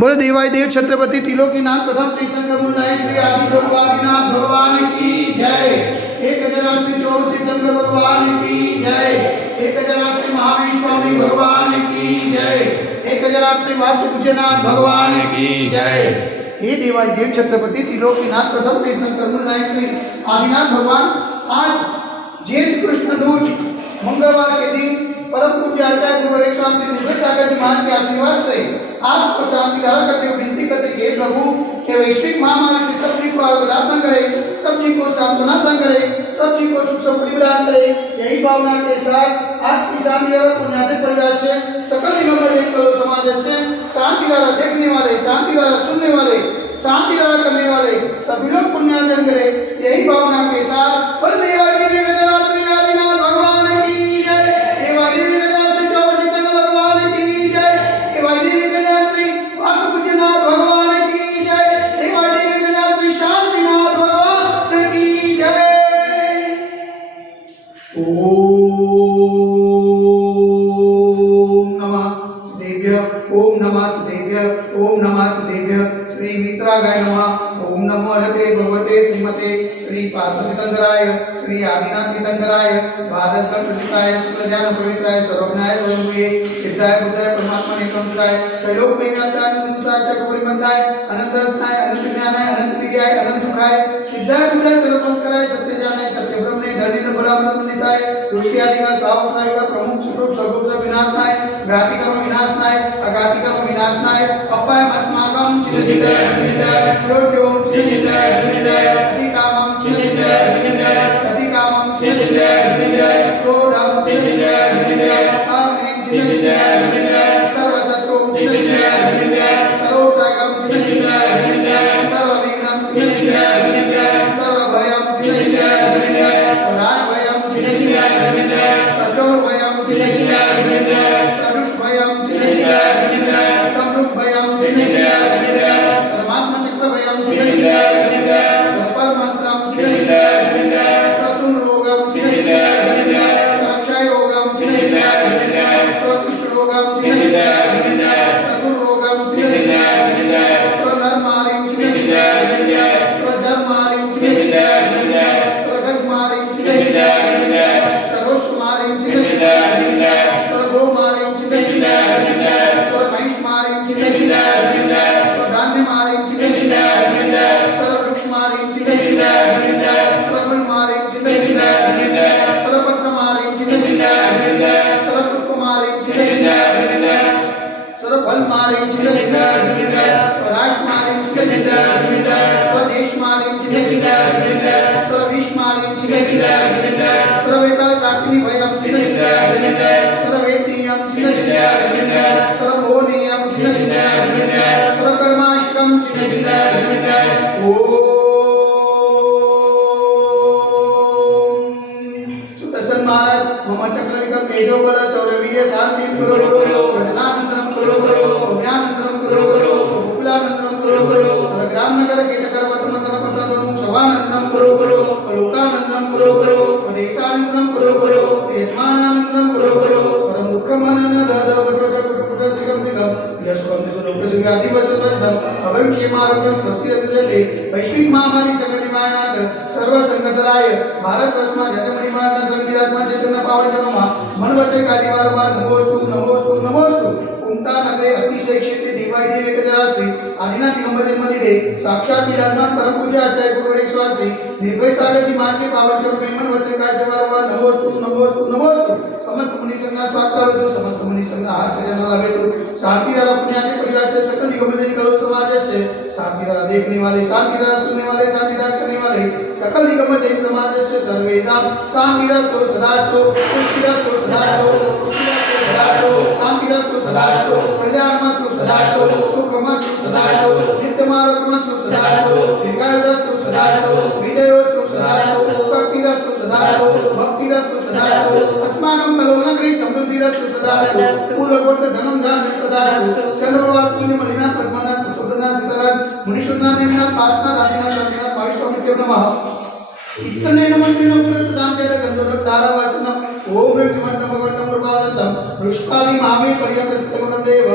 बोले देवाय देव छत्रपति त्रिलोकीनाथ प्रथम तीर्थंकर मुंडाई श्री आदि आदिनाथ भगवान की जय। 1084 तीर्थंकर भगवान की जय। 1084 महावीर स्वामी भगवान की जय। 1084 वासुपूज्यनाथ भगवान की जय। हे देवाय देव छत्रपति त्रिलोकीनाथ प्रथम तीर्थंकर मुंडाई श्री आदिनाथ भगवान, आज जेठ कृष्ण दूज मंगलवार के दिन परम पूज्य आचार्य गुरु स्वामी दिव्य सागर जी महाराज के आशीर्वाद से आपको शांति धारा करते हुए विनती करते कि प्रभु के वैश्विक महामारी से सब जी को आरोग्य न करे, सब जी को सांत्वना प्रदान करे, सब जी को सुख समृद्धि प्रदान करे। यही भावना के साथ आज की शांति धारा पुण्यार्थित परिवार से सकल निगम समाज से शांति धारा देखने वाले, शांति धारा सुनने वाले, शांति धारा करने वाले सभी लोग पुण्यार्जन करे। यही भावना के साथ पर देवाय देव श्री आदिनाथ भगवान की जय। देवाय देव श्री चौबसीतन भगवान की जय। देवाय देव श्री वासुपूज्यनाथ भगवान की जय। देवाय देव श्री शांतिनाथ भगवान की जय। ओम नमः सिद्धेभ्य, ओम नमः सिद्धेभ्य। श्री मित्रागाय नमः। ओम नमो हरते भगवते श्रीमते श्री पार्श्वतीर्थंकराय श्री आदिनाथ तीर्थंकराय द्वादश प्रसिद्धाय शुक्लज्ञान पवित्राय सर्वज्ञाय स्वयंभुवे सिद्धाय बुद्धाय परमात्मने प्रमुखाय त्रैलोक प्रेम्यात्माय संसार चक्रपरिमंडाय अनंत स्थाय अनंत ज्ञानाय अनंत विद्याय अनंत सुखाय सिद्धाय बुद्धाय सर्वपंचकराय सत्य जानाय सत्य ब्रह्मणे धरणीन बलामृतमनिताय तुलसी आदि का सावक सायुगा प्रमुख स्वरूप स्वरूप से विनाशनाय व्याधि कर्म विनाशनाय अगाति कर्म विनाशनाय अपाय अस्माकं चिरंजीवाय विनाशाय प्रोद्योम चिरंजीवाय विनाशाय अधिकामं चिरंजीवाय विनाशाय अधिकामं चिरंजीवाय विनाशाय क्रोधं चिरंजीवाय विनाशाय कामं चिरंजीवाय विनाशाय सर्वशत्रुं चिरंजीवाय विनाशाय सर्वोपसागं चिरंजीवाय विनाशाय सर्वविघ्नं चिरंजीवाय विनाशाय सर्वभयं चिरंजीवाय विनाशाय सर्वभयं चिरंजीवाय विनाशाय सचोरभयं चिरंजीवाय विनाशाय सदुष्भयं चिरंजीवाय विनाशाय समृद्धभयं चिरंजीवाय विनाशाय सर्वात्मचक्रभयं चिरंजीवाय विनाशाय सर्वपरमन्त्रं चिरंजीवाय विनाशाय सर्वसुरोगं चिरंजीवाय विनाशाय सर्वक्षयरोगं चिरंजीवाय विनाशाय सर्वकुष्ठरोगं चिरंजीवाय विनाशाय सर्वरोगं चिरंजीवाय विनाशाय सर्वधर्मारिं चिरंजीवाय विनाशाय सर्वजन्मारिं चिरंजीवाय विनाशाय सर्वगजमारिं चिरंजीवाय विनाशाय सर्वोष्मारिं चिरंजीवाय विनाशाय सर्वगोमारिं चिरंजीवाय विनाशाय सर्वमहिष्मारिं चिरंजीवाय विनाशाय सर्वधान्यमारिं चिरंजीवाय विनाशाय सर्ववृक्षमारिं चिरंजीवाय विनाशाय सर्वगुणमारिं चिरंजीवाय विनाशाय सर्वपत्रमारिं चिरंजीवाय विनाशाय सर्वपुष्पमारिं चिरंजीवाय विनाशाय सर्वफलमारिं चिरंजीवाय विनाशाय स्वराष्ट्रमारिं चिरंजीवाय विनाशाय स्वदेशमारिं चिरंजीवाय विनाशाय सर्वविश्वमारिं चिरंजीवाय विनाशाय सर्ववेदाशाकिनी भयं चिरंजीवाय विनाशाय सर्ववेदीयं चिरंजीवाय विनाशाय सर्वभोनीयं चिरंजीवाय विनाशाय सर्वकर्माशकं चिरंजीवाय विनाशाय। सुदर्शन महाराज मम चक्रविकं तेजोबल सौरवीर्य शांति कुरु गुरु सजनानंतरं कुरु गुरु पुण्यानंतरं कुरु गुरु गोकुलानंतरं कुरु गुरु सर्वग्रामनगर केतकरवत्मकरपट्टदं शवानंतरं कुरु गुरु लोकानंतरं कुरु गुरु स्वदेशानंतरं कुरु गुरु यजमानानंतरं कुरु गुरु सर्वं दुःखमनन ददवजगुरुपुत्रसिगं सिगं यशवं दिवसोपसिगं अभयक्षेमारोग्यं स्वस्यस्यते वैश्विक महामारी संकटनिवारणार्थ सर्व संकटराय भारत वर्षमा जगमणिमाता संगीतात्मा चैतन्य पावन जन्मा मन वचन कार्य वारंवार नमोस्तु नमोस्तु नमोस्तु उमटा नगरे अतिशय क्षेत्रे देवाय देव एकजरासे आदिनाथ दिगंब जन्मदिने साक्षात विराजमान परम पूज्य आचार्य गुरु स्वामी निर्भय सागर जी महाराज के पावन चरणों में मन वचन कार्य वारंवार नमोस्तु नमोस्तु नमोस्तु समस्त मुनि संघ स्वास्थ्य हेतु समस्त मुनि संघ आचरण हेतु शांति धारा पुण्यार्थित परिवार से सकल दिगंब जन समाज से शांति धारा देखने वाले, शांति धारा सुनने वाले, शांति धारा करने वाले सकल दिगंब जैन समाज से सर्वेषां शांतिरस्तु सदास्तु पुष्टिरस्तु सदास्तु पुष्टिरस्तु सदास्तु शांतिरस्तु सदास्तु कल्याणमस्तु सदास्तु सुखमस्तु सदास्तु नित्यमारोग्यमस्तु सदास्तु दीर्घायुरस्तु सदास्तु विजयोस्तु सदास्तु शक्तिरस्तु सदास्तु भक्तिरस्तु सदास्तु अस्माकं कलोनगरे समृद्धिरस्तु सदास्तु कुलगोत्र धनं धान्यं सदास्तु चंद्रप्रभास पुण्य मलिनाथ पद्मनाथ सुदनाथ सीतानाथ मुनीश्वरनाथ नेमिनाथ पार्श्वनाथ आदिनाथ स्वामीनाथ भाविस्वामी के नमः इतने नमः तुरंत शांति गंधोदक तारावासनम ओम ह्रीं भगवन्तं कृपादत्तं पुष्पादि मामे पर्यंत चित्तगुणं देव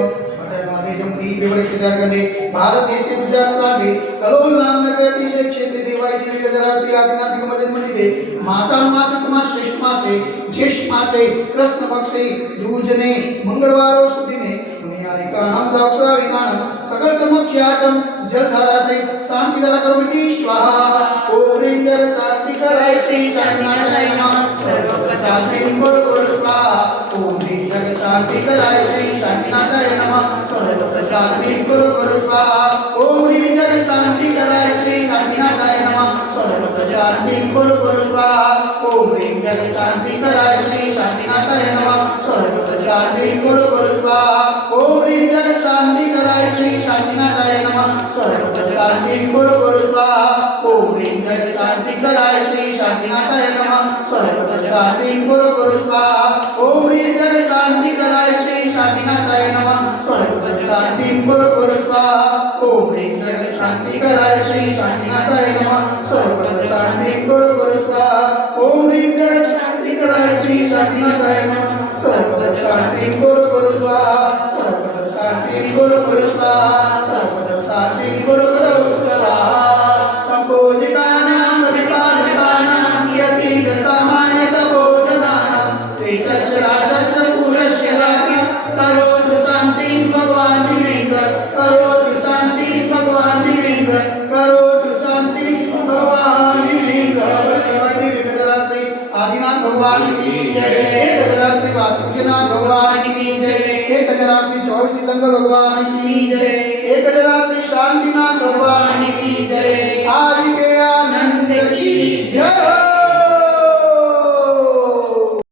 साधे जमती बेवड़े विचार करने भारत देश से गुजरात प्रांते कलोल नामनगर टीसे क्षेत्र देवाई देवी गजरासी आदिनाथ दिगमजन मंदिरे मासाण मासकમાં શ્રેષ્ઠ માસે જ્યેષ્ઠ માસે કૃષ્ણ પક્ષે દૂજને મંગળવારો સુધીને પુણ્યારિકાણમ જાક્ષરાવિકાણમ સકલ કર્મક્ષયાતમ જલધારા સે શાંતિ દલા કરોમિતિ સ્વાહા ઓમ રીમ જગ શાંતિ કરાય શ્રી શાંતિનાથાય નમઃ સર્વ શાંતિ બોલો બોલો સ્વાહા ઓમ રીમ જગ શાંતિ કરાય શ્રી શાંતિનાથાય નમઃ સર્વ શાંતિ બોલો બોલો સ્વાહા ઓમ રીમ જગ શાંતિ કરાય શ્રી શાંતિનાથાય નમઃ સર્વ શાંતિ બોલો બોલો સ્વાહા ઓમ રીમ જગ શાંતિ કરાય શ્રી શાંતિનાથાય નમઃ સર્વ શાંતિ બોલો બોલો સ્વાહા ઓમ રીમ જગ શાંતિ કરાય શ્રી શાંતિનાથાય નમઃ સર્વ શાંતિ બોલો બોલો સ્વાહા ઓમ રીમ જગ શાંતિ કરાય શ્રી શાંતિનાથાય નમઃ સર્વ શાંતિ બોલો બોલો સ્વાહા ઓમ રીમ જગ શાંતિ કરાય શ્રી શાંતિનાથાય નમઃ સર્વ શાંતિ બોલો બોલો સ્વાહા ઓમ રીમ જગ શાંતિ કરાય શ્રી શાંતિનાથાય નમઃ સર્વ શાંતિ બોલો બોલો સ્વાહા ઓમ રીમ જગ શાંતિ કરાય શ્રી શાંતિનાથાય નમઃ સર્વ શાંતિ બોલો બોલો સ્વાહા સર્વ શાંતિ બોલો બોલો સ્વાહા સર્વ શાંતિ બોલો બોલો સ્વાહા સંપૂજિતાનાં પ્રતિપાદકાનાં યતીન્દ્ર સામાન્ય તપોધનાનાં ત્રિશસ્ય રાશસ્ય પુરસ્ય રાજ્ઞ કરોતુ શાંતિ ભગવાન દિનેન્દ્ર કરોતુ શાંતિ ભગવાન દિનેન્દ્ર કરોતુ શાંતિ ભગવાન દિનેન્દ્ર દેવાય દેવી ગજરાસી आदिनाथ भगवान की जय एक हजार से वासुकीनाथ भगवान की जय एक हजार से 24 सितंबर भगवान की जय एक हजार से शांतिनाथ भगवान की जय आज के